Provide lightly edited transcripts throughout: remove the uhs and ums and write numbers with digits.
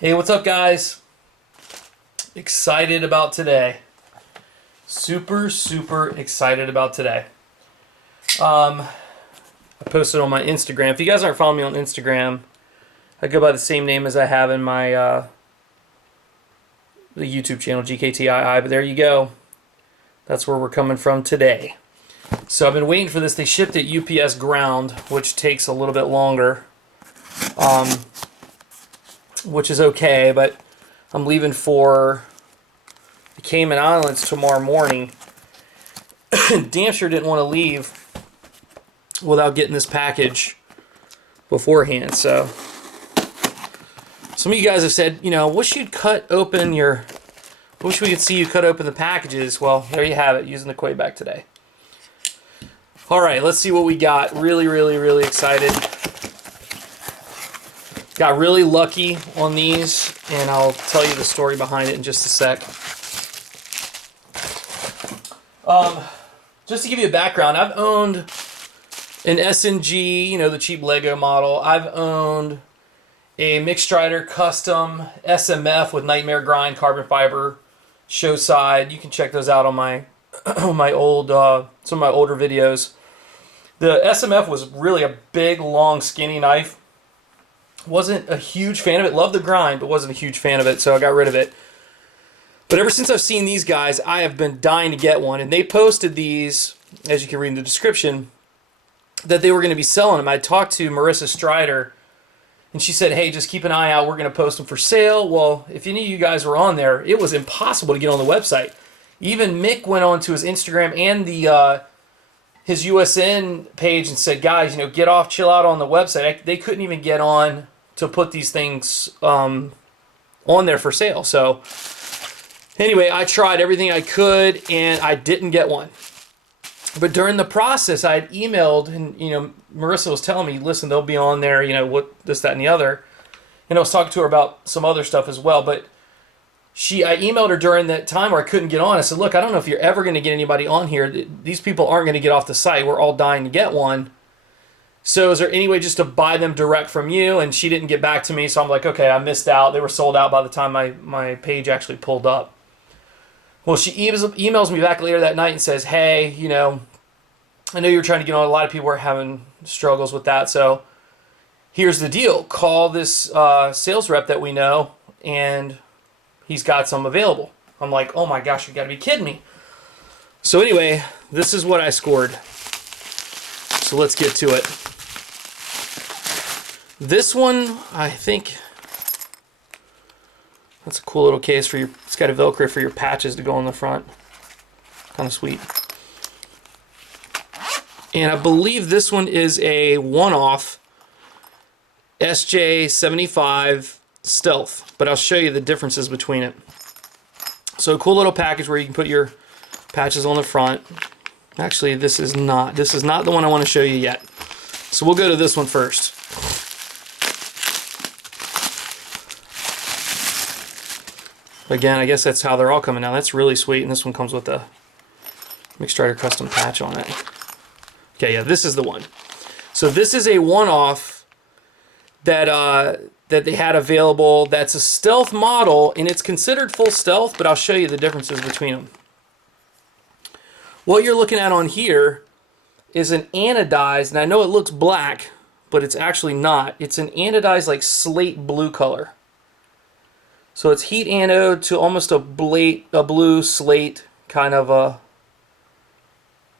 Hey, what's up, guys? Excited about today. Super excited about today. I posted on my Instagram. If you guys aren't following me on Instagram, I go by the same name as I have in my the YouTube channel, GKTII, but there you go. That's where we're coming from today. So I've been waiting for this. They shipped it UPS ground, which takes a little bit longer. Which is okay, but I'm leaving for the Cayman Islands tomorrow morning. Damn sure didn't want to leave without getting this package beforehand. So some of you guys have said, you know, wish you'd cut open your, wish we could see you cut open the packages. Well, there you have it, using the Quay bag today. All right, let's see what we got. Really excited. Got really lucky on these, and I'll tell you the story behind it in just a sec. Just to give you a background, I've owned an SNG, you know, the cheap Lego model. I've owned a Mick Strider custom SMF with Nightmare Grind carbon fiber show side. You can check those out on my my old some of my older videos. The SMF was really a big, long, skinny knife. Wasn't a huge fan of it. Loved the grind, but wasn't a huge fan of it, so I got rid of it. But ever since I've seen these guys, I have been dying to get one. And they posted these, as you can read in the description, that they were going to be selling them. I talked to Marissa Strider, and she said, hey, just keep an eye out. We're going to post them for sale. Well, if any of you guys were on there, it was impossible to get on the website. Even Mick went on to his Instagram and the his USN page and said, guys, you know, get off, chill out on the website. They couldn't even get on to put these things on there for sale. So anyway, I tried everything I could and I didn't get one. But during the process, I had emailed, and you know, Marissa was telling me, listen, they'll be on there, you know, what this, that, and the other. And I was talking to her about some other stuff as well. But I emailed her during that time where I couldn't get on. I said, look, I don't know if you're ever going to get anybody on here. These people aren't going to get off the site. We're all dying to get one. So is there any way just to buy them direct from you? And she didn't get back to me, so I'm like, okay, I missed out. They were sold out by the time my page actually pulled up. Well, she emails me back later that night and says, hey, you know, I know you were trying to get on. A lot of people are having struggles with that. So here's the deal. Call this sales rep that we know, and he's got some available. I'm like, oh my gosh, you got to be kidding me. So anyway, this is what I scored. So let's get to it. This one, I think, that's a cool little case for your, it's got a Velcro for your patches to go on the front. Kind of sweet. And I believe this one is a one-off SJ75 Stealth, but I'll show you the differences between it. So a cool little package where you can put your patches on the front. Actually, this is not the one I want to show you yet. So we'll go to this one first. Again, I guess that's how they're all coming out. That's really sweet, and this one comes with a Mick Strider custom patch on it. Okay, yeah, this is the one. So this is a one-off that they had available. That's a stealth model, and it's considered full stealth, but I'll show you the differences between them. What you're looking at on here is an anodized, and I know it looks black, but it's actually not. It's an anodized, like, slate blue color. So it's heat anode to almost a blue slate kind of a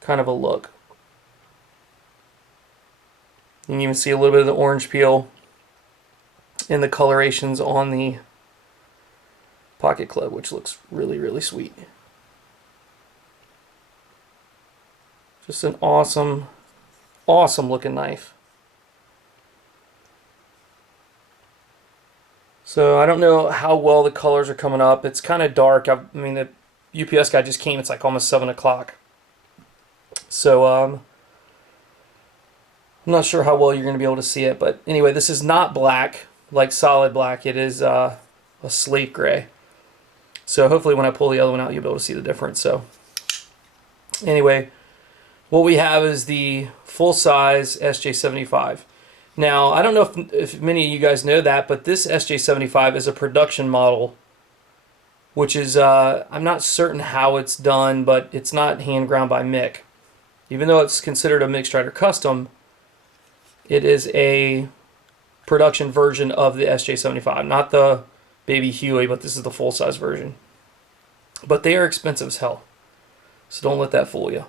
look. You can even see a little bit of the orange peel in the colorations on the pocket clip, which looks really sweet. Just an awesome looking knife. So I don't know how well the colors are coming up. It's kind of dark. I mean, the UPS guy just came. It's like almost 7 o'clock. So I'm not sure how well you're going to be able to see it. But anyway, this is not black, like solid black. It is a slate gray. So hopefully when I pull the other one out, you'll be able to see the difference. So anyway, what we have is the full-size SJ75. Now, I don't know if many of you guys know that, but this SJ75 is a production model, which is, I'm not certain how it's done, but it's not hand ground by Mick. Even though it's considered a Mick Strider custom, it is a production version of the SJ75, not the baby Huey, but this is the full-size version. But they are expensive as hell, so don't let that fool you.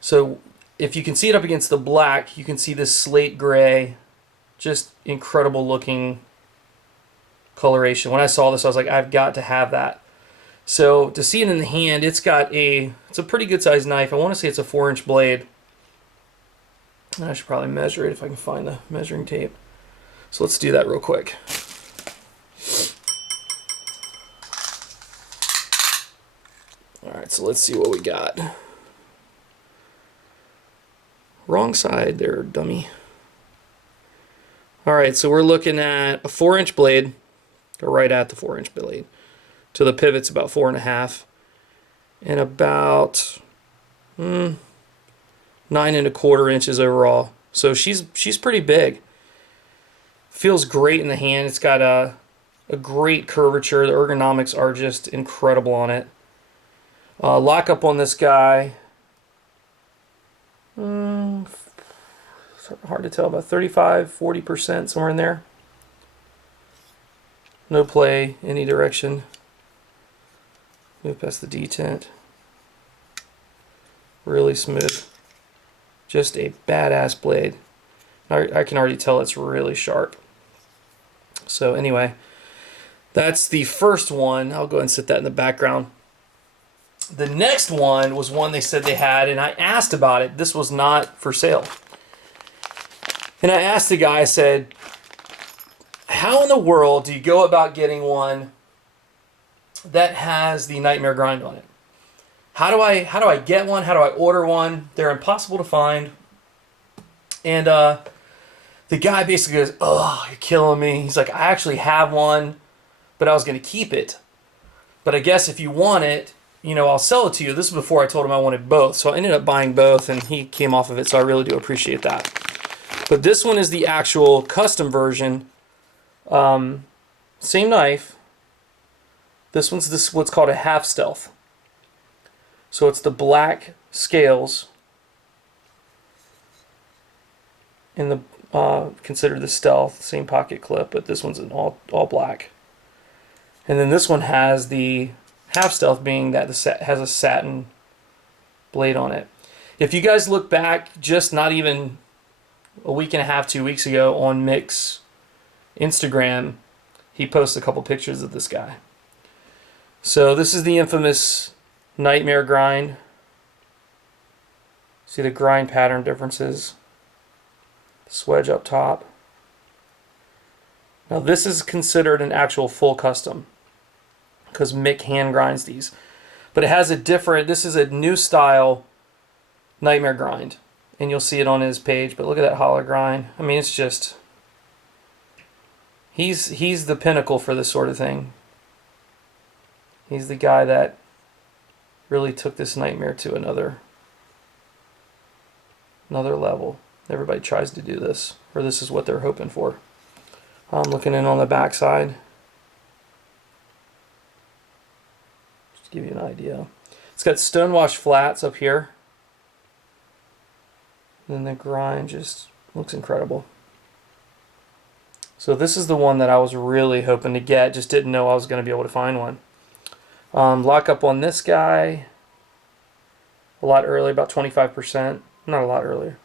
So if you can see it up against the black, you can see this slate gray, just incredible looking coloration. When I saw this, I was like, I've got to have that. So to see it in the hand, it's a pretty good sized knife. I want to say it's a 4-inch blade. I should probably measure it if I can find the measuring tape. So let's do that real quick. All right, so let's see what we got. Wrong side there, dummy. All right, so we're looking at a 4-inch blade, or right at the 4-inch blade. To the pivot's about 4.5, and about 9¼ inches overall. So she's pretty big. Feels great in the hand. It's got a great curvature. The ergonomics are just incredible on it. Lockup on this guy. Hard to tell, about 35–40%, somewhere in there. No play any direction. Move past the detent. Really smooth. Just a badass blade. I can already tell it's really sharp. So anyway, that's the first one. I'll go ahead and set that in the background. The next one was one they said they had, and I asked about it. This was not for sale. And I asked the guy, I said, how in the world do you go about getting one that has the Nightmare Grind on it? How do I get one? How do I order one? They're impossible to find. And the guy basically goes, oh, you're killing me. He's like, I actually have one, but I was going to keep it. But I guess if you want it, you know, I'll sell it to you. This is before I told him I wanted both. So I ended up buying both, and he came off of it, so I really do appreciate that. But this one is the actual custom version. Same knife. This one's what's called a half stealth. So it's the black scales in the considered the stealth, same pocket clip, but this one's an all black. And then this one has the half stealth, being that has a satin blade on it. If you guys look back, just not even a week and a half, 2 weeks ago, on Mick's Instagram, he posted a couple pictures of this guy. So this is the infamous Nightmare Grind. See the grind pattern differences. Swedge up top. Now this is considered an actual full custom because Mick hand grinds these. But it has a different, this is a new style Nightmare Grind. And you'll see it on his page, but look at that hollow grind. I mean, it's just, he's the pinnacle for this sort of thing. He's the guy that really took this Nightmare to another level. Everybody tries to do this, or this is what they're hoping for. I'm looking in on the back side. Just to give you an idea. It's got stonewash flats up here. And then the grind just looks incredible. So this is the one that I was really hoping to get, just didn't know I was going to be able to find one. Lock up on this guy a lot earlier, about 25%. Not a lot earlier.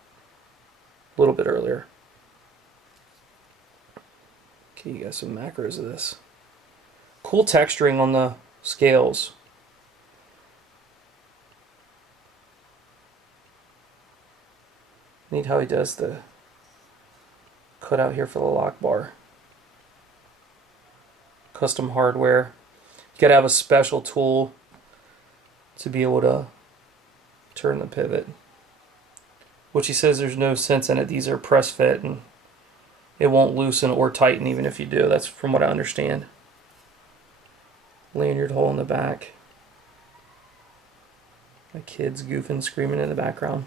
A little bit earlier. Okay, you got some macros of this. Cool texturing on the scales. Neat how he does the cutout here for the lock bar. Custom hardware. You gotta have a special tool to be able to turn the pivot. Which he says there's no sense in it. These are press fit and it won't loosen or tighten even if you do. That's from what I understand. Lanyard hole in the back. My kids goofing, screaming in the background.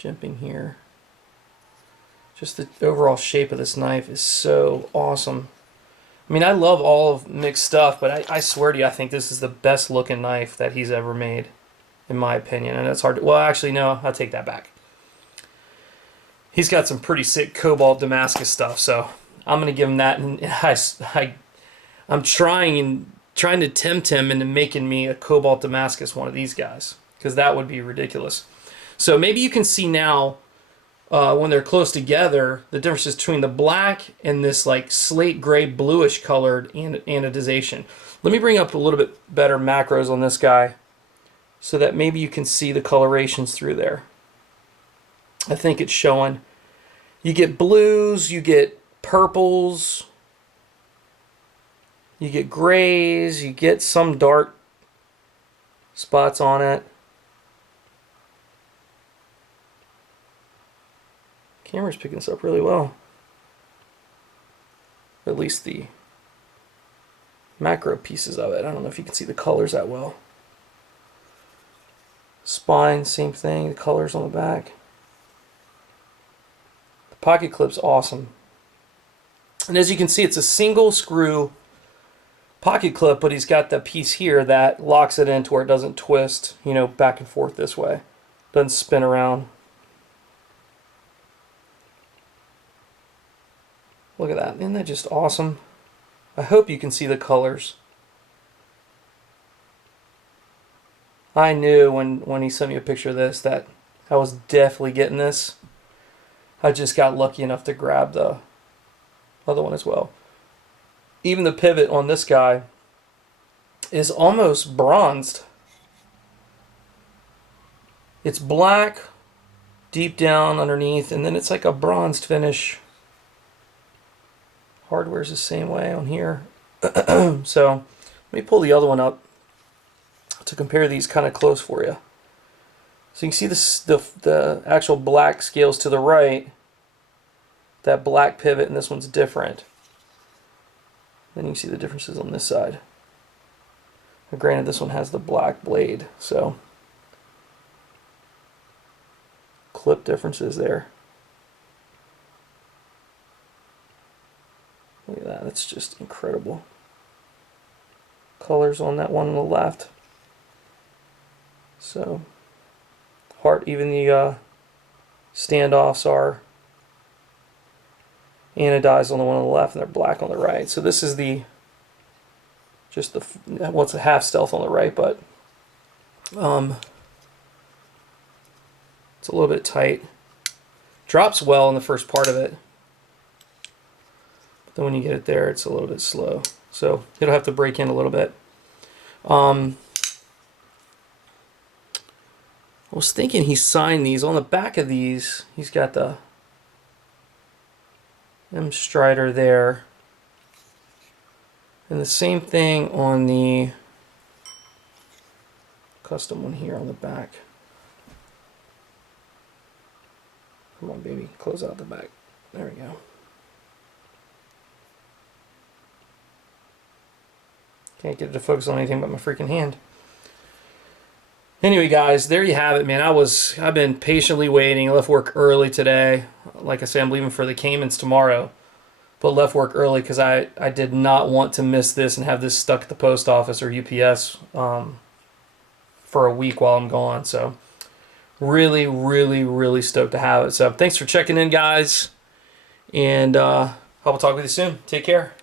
Jimping here. Just the overall shape of this knife is so awesome. I mean, I love all of Mick's stuff, but I swear to you, I think this is the best looking knife that he's ever made, in my opinion. And it's hard to, well, actually, no, I'll take that back. He's got some pretty sick cobalt Damascus stuff, so I'm going to give him that. And I'm trying to tempt him into making me a cobalt Damascus one of these guys, because that would be ridiculous. So maybe you can see now, when they're close together, the differences between the black and this like slate gray bluish colored anodization. Let me bring up a little bit better macros on this guy so that maybe you can see the colorations through there. I think it's showing. You get blues, you get purples, you get grays, you get some dark spots on it. Camera's picking this up really well. At least the macro pieces of it. I don't know if you can see the colors that well. Spine, same thing, the colors on the back. The pocket clip's awesome. And as you can see, it's a single screw pocket clip, but he's got the piece here that locks it into where it doesn't twist, you know, back and forth this way. Doesn't spin around. Look at that. Isn't that just awesome? I hope you can see the colors. I knew when he sent me a picture of this that I was definitely getting this. I just got lucky enough to grab the other one as well. Even the pivot on this guy is almost bronzed. It's black deep down underneath, and then it's like a bronzed finish. Hardware's the same way on here. So let me pull the other one up to compare these kind of close for you. So you can see this, the actual black scales to the right, that black pivot, and this one's different. Then you can see the differences on this side. Now, granted, this one has the black blade, so clip differences there. Look at that, that's just incredible. Colors on that one on the left. So, even the standoffs are anodized on the one on the left, and they're black on the right. So this is just the what's a half stealth on the right, but it's a little bit tight. Drops well in the first part of it. Then when you get it there, it's a little bit slow. So it'll have to break in a little bit. I was thinking he signed these. On the back of these, he's got the M Strider there. And the same thing on the custom one here on the back. Come on, baby. Close out the back. There we go. Can't get it to focus on anything but my freaking hand. Anyway, guys, there you have it, man. I've been patiently waiting. I left work early today. Like I say, I'm leaving for the Caymans tomorrow, but left work early because I did not want to miss this and have this stuck at the post office or UPS for a week while I'm gone. So really, really, really stoked to have it. So thanks for checking in, guys, and I will talk with you soon. Take care.